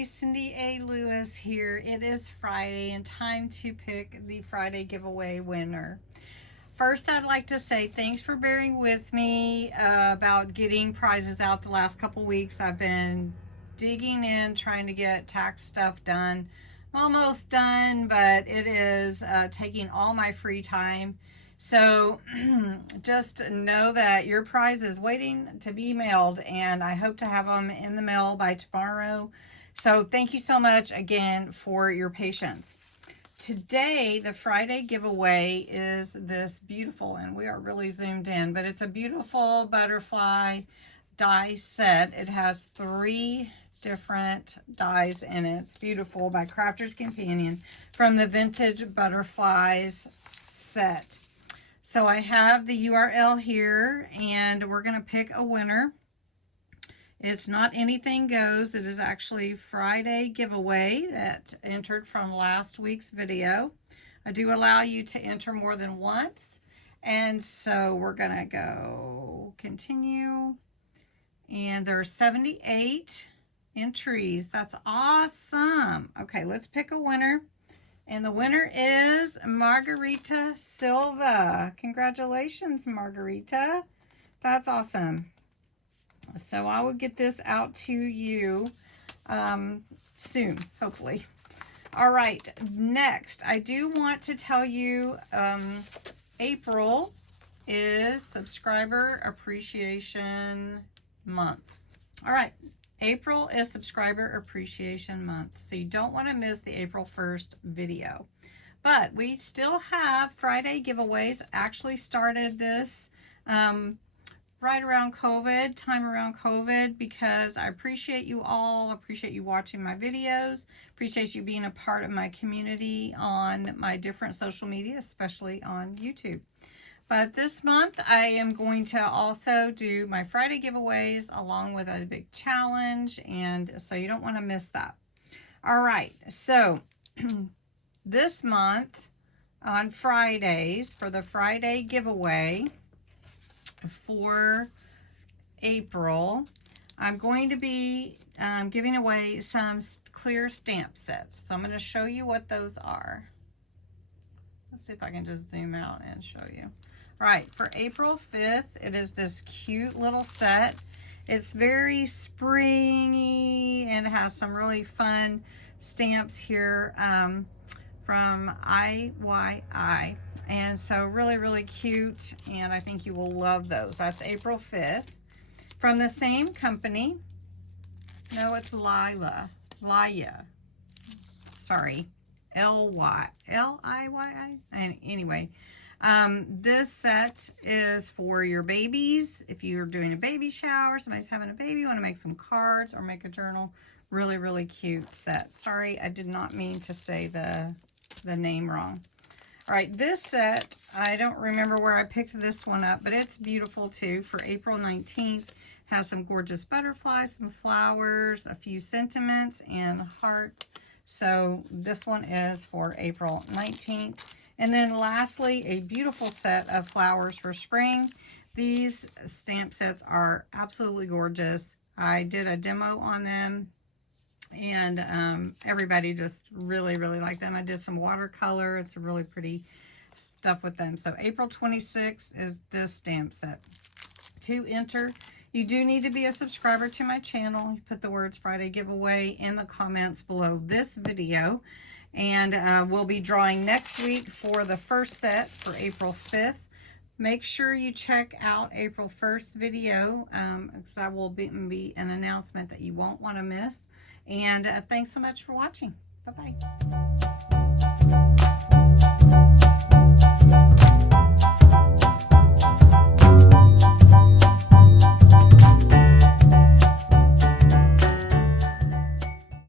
everybody, Cindy A. Lewis here. It is Friday and time to pick the Friday giveaway winner. First, I'd like to say thanks for bearing with me about getting prizes out the last couple weeks. I've been digging in, trying to get tax stuff done. I'm almost done, but it is taking all my free time. So just know that your prize is waiting to be mailed, and I hope to have them in the mail by tomorrow. So thank you so much again for your patience. Today, the Friday giveaway is this beautiful, and we are really zoomed in, but it's a beautiful butterfly die set. It has 3 different dies in it. It's beautiful, by Crafter's Companion from the Vintage Butterflies set. So I have the URL here, and we're going to pick a winner. It's not anything goes. It is actually Friday giveaway that entered from last week's video. I do allow you to enter more than once. And so we're going to go continue. And there are 78 entries. That's awesome. Okay, let's pick a winner. And the winner is Margarita Silva. Congratulations, Margarita. That's awesome. So I will get this out to you soon, hopefully. All right, next, I do want to tell you April is Subscriber Appreciation Month. All right. April is Subscriber Appreciation Month, so you don't want to miss the April 1st video. But we still have Friday giveaways. Actually started this right around COVID, time around COVID, because I appreciate you all, appreciate you watching my videos, appreciate you being a part of my community on my different social media, especially on YouTube. But this month, I am going to also do my Friday giveaways along with a big challenge, and so you don't want to miss that. All right, so this month on Fridays, for the Friday giveaway for April, I'm going to be giving away some clear stamp sets. So I'm going to show you what those are. Let's see if I can just zoom out and show you. Right, for April 5th, it is this cute little set. It's very springy and has some really fun stamps here from IYI. And so really, really cute, and I think you will love those. That's April 5th. From the same company, no, it's Laya. Sorry, L-I-Y-I. And anyway, this set is for your babies. If you're doing a baby shower, somebody's having a baby, you want to make some cards or make a journal. Really, really cute set. Sorry, I did not mean to say the name wrong. All right, this set, I don't remember where I picked this one up, but it's beautiful too. For April 19th, has some gorgeous butterflies, some flowers, a few sentiments, and hearts. So this one is for April 19th. And then lastly, a beautiful set of flowers for spring. These stamp sets are absolutely gorgeous. I did a demo on them, and everybody just really, really liked them. I did some watercolor. It's a really pretty stuff with them. So April 26th is this stamp set. To enter, you do need to be a subscriber to my channel. You put the words Friday giveaway in the comments below this video. And we'll be drawing next week for the first set for April 5th. Make sure you check out April 1st video, because that will be an announcement that you won't want to miss. And thanks so much for watching. Bye-bye.